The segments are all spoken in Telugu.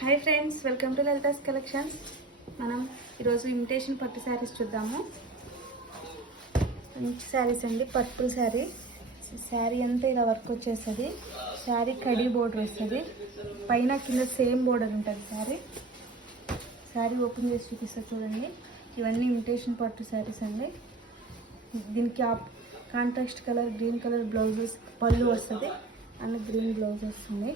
Hi friends, welcome to Lalitha's collections. మనం ఈరోజు ఇమిటేషన్ పట్టు శారీస్ చూద్దాము. మంచి శారీస్ అండి. పర్పుల్ శారీ, శారీ అంతా ఇలా వర్క్ వచ్చేస్తుంది. శారీ కడీ బోర్డర్ వస్తుంది, పైన కింద సేమ్ బోర్డర్ ఉంటుంది. శారీ ఓపెన్ చేసి చూపిస్తా చూడండి. ఇవన్నీ ఇమిటేషన్ పట్టు శారీస్ అండి. దీనికి contrast colour green colour blouses పళ్ళు వస్తుంది అండ్ గ్రీన్ బ్లౌజ్ వస్తుంది.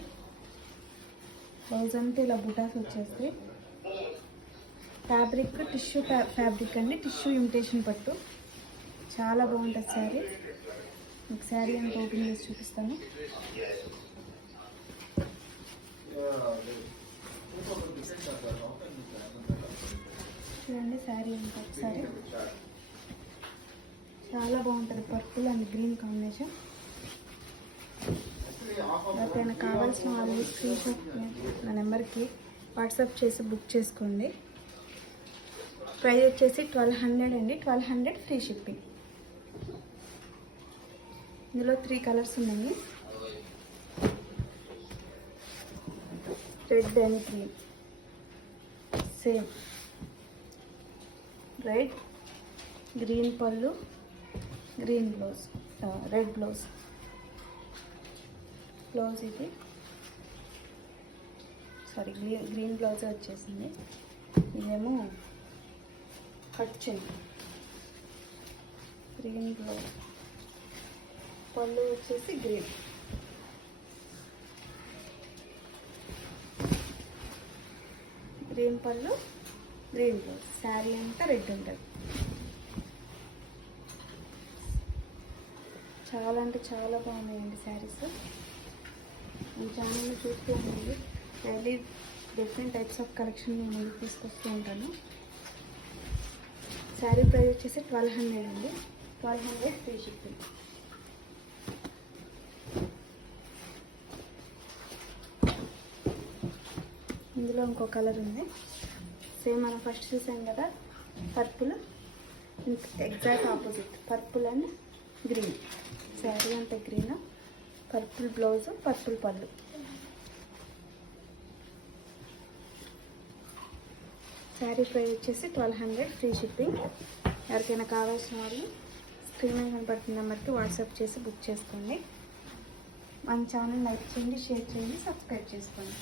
బ్లౌజ్ అంతా ఇలా బుటాస్ వచ్చేస్తాయి. ఫ్యాబ్రిక్ టిష్యూ ఫ్యాబ్రిక్ అండి, టిష్యూ ఇమిటేషన్ పట్టు. చాలా బాగుంటుంది శారీ. మీకు శారీ అంతా ఓపెన్ చేసి చూపిస్తాను. చూడండి శారీ అంతా ఒకసారి. చాలా బాగుంటుంది, పర్పుల్ అండ్ గ్రీన్ కాంబినేషన్. ఎవరికైనా కావాల్సిన వాళ్ళు స్క్రీన్ షాట్ నా నెంబర్కి వాట్సాప్ చేసి బుక్ చేసుకోండి. ప్రైస్ వచ్చేసి 1200 అండి. 1200 ఫ్రీ షిప్పింగ్. ఇందులో 3 కలర్స్ ఉన్నాయి. Red and green, same red green పళ్ళు, green blouse, red blouse. Blouse ఇది గ్రీన్ బ్లౌజ్ వచ్చేసింది. ఇదేమో కట్ చేయండి. గ్రీన్ బ్లౌజ్, పళ్ళు వచ్చేసి గ్రీన్. గ్రీన్ పళ్ళు, గ్రీన్ బ్లౌజ్. శారీ అంతా రెడ్ ఉంటుంది. చాలా అంటే చాలా బాగున్నాయండి శారీస్. ఈ ఛానల్ని చూస్తూ ఉండండి. Daily different types of collection నేను ముందుకు తీసుకొస్తూ ఉంటాను. శారీ ప్రైస్ వచ్చేసి 1200 అండి. 1200 ఫ్రీ షిప్పింగ్. ఇందులో ఇంకో కలర్ ఉంది. సేమ్ మనం ఫస్ట్ చూసాం కదా, purple. Exact opposite, purple and green. Sari అంటే గ్రీన్, పర్పుల్ బ్లౌజ్, పర్పుల్ పళ్ళు. శారీ ప్రైస్ వచ్చేసి 1200 ఫ్రీ షిప్పింగ్. ఎవరికైనా కావాల్సిన వాళ్ళు స్క్రీన్ మీద కనపడుతున్న నెంబర్కి వాట్సాప్ చేసి బుక్ చేసుకోండి. మన ఛానల్ లైక్ చేయండి, షేర్ చేయండి, సబ్స్క్రైబ్ చేసుకోండి.